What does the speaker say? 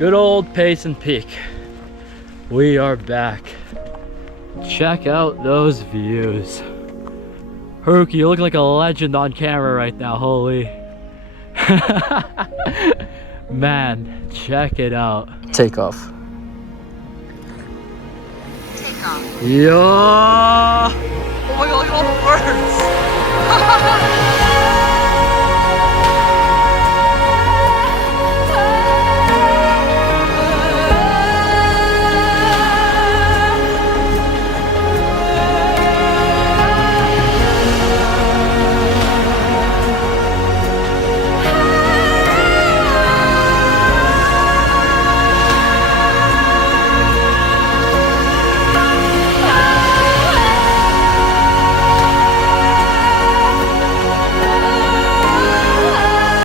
Good old Payson Peak. We are back. Check out those views. Haruki, you look like a legend on camera right now, holy. Man, check it out. Take off. Take off. Yeah! Oh my god, look at all the birds!